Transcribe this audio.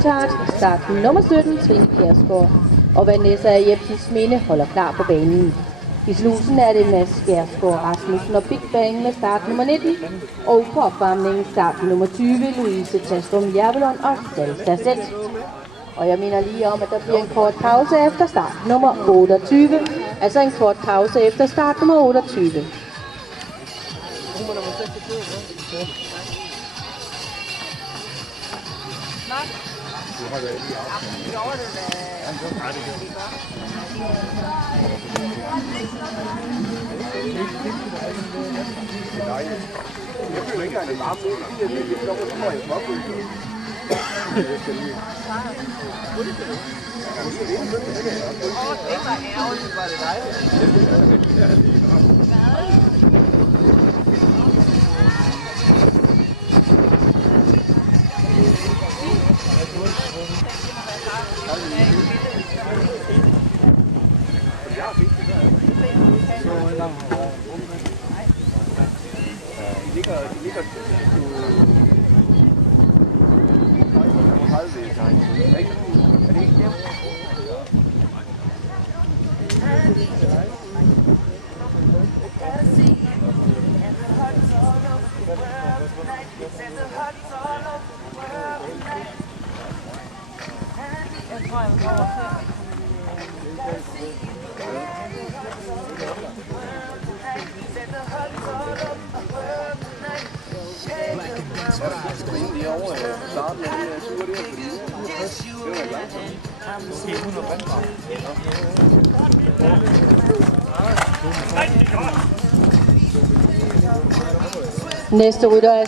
Start nummer 17, Trine Kjærsgaard. Og Vanessa Jebsens Minde holder klar på banen. I slusen er det Mads Kjærsgaard Rasmussen og Big Bang med start nummer 19. Og på opvarmningen start nummer 20, Louise Tastrum Jærvelund og Salsa Sæt. Og jeg mener lige om, at der bliver en kort pause efter start nummer 28. Altså en kort pause efter start nummer 28. Jeg føler ikke engang, det er varmt. Det var ærgerligt, var det dig? Næste rytter er